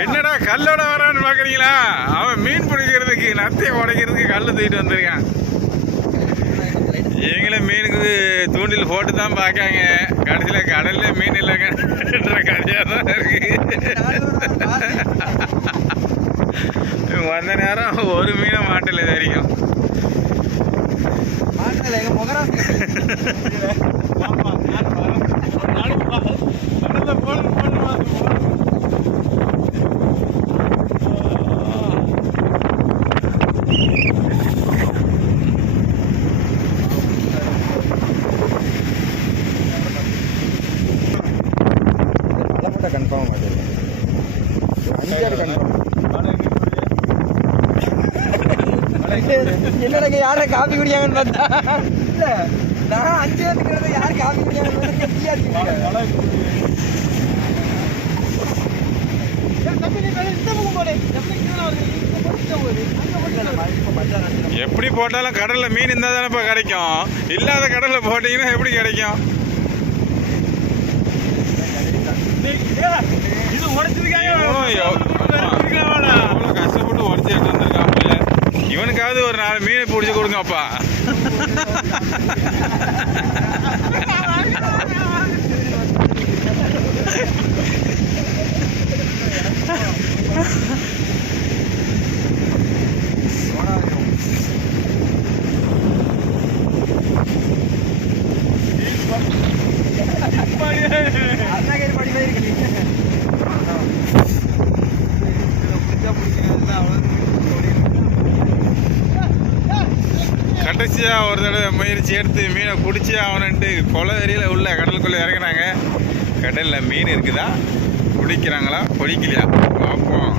என்னடா கல்லோட வரான்னு பாக்குறீங்களா? அவன் மீன் பிடிக்கிறதுக்கு நத்தையை உடைக்கிறதுக்கு கல் தூக்கிட்டு வந்திருக்கான். எங்களை மீனுக்கு தூண்டில் போட்டு தான் பார்க்காங்க. கடைசியில் கடல்ல மீன் இல்லைன்ற கதையாக தான் இருக்கு. வந்த நேரம் ஒரு மீனை மாட்டல இது வரைக்கும். கன்ஃபார்ம் என்னடா யார காப்பி குடியாங்கன்னு பார்த்தா நான் 5 பேருக்கு யார் காப்பி குடியாங்கன்னு எப்படி போட்டாலும் கடல்ல மீன் இருந்தா தானே கிடைக்கும். இல்லாத கடல்ல போட்டீங்கன்னா எப்படி கிடைக்கும்? கஷ்டப்பட்டு உடச்சி எடுத்து வந்திருக்காங்க. இவனுக்காவது ஒரு 4 மீனை பிடிச்சி கொடுங்கப்பா. கடைசியா ஒரு தடவை முயற்சி எடுத்து மீனை பிடிச்சி அவனுட்டு கொலை வெறியில் உள்ள கடலுக்குள்ளே இறங்கினாங்க. கடலில் மீன் இருக்குதா, பிடிக்கிறாங்களா பிடிக்கலையா பார்ப்போம்.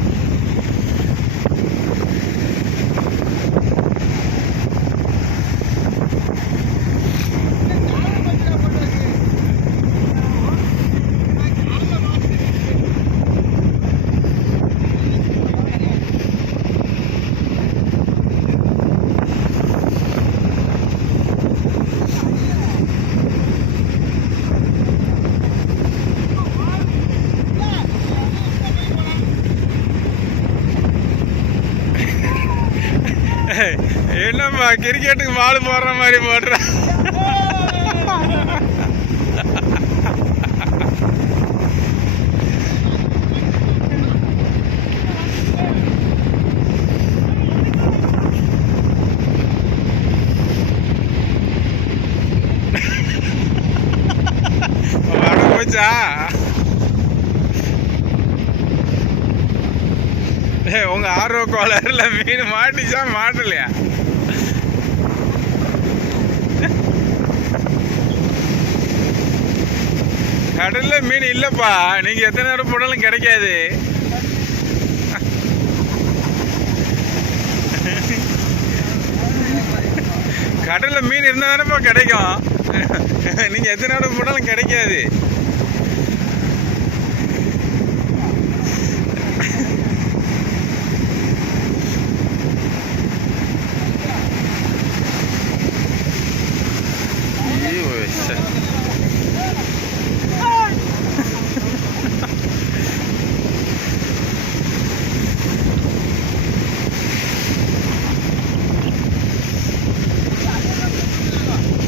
என்னம்மா கிரிக்கெட்டுக்கு பால் போடுற மாதிரி போடுற? வர போச்சா? உங்க ஆர்வ கோளாறுல மீன் மாட்டிச்சா மாட்டலையா? கடல்ல மீன் இல்லப்பா, நீங்க எத்தனை நேரம் போட்டாலும் கிடைக்காது. கடல்ல மீன் இருந்தா தானேப்பா கிடைக்கும். நீங்க எத்தனை நேரம் போட்டாலும் கிடைக்காது.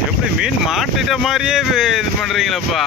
எப்படி மீன் மாட்டிட்ட மாதிரியே இது பண்றீங்களப்பா?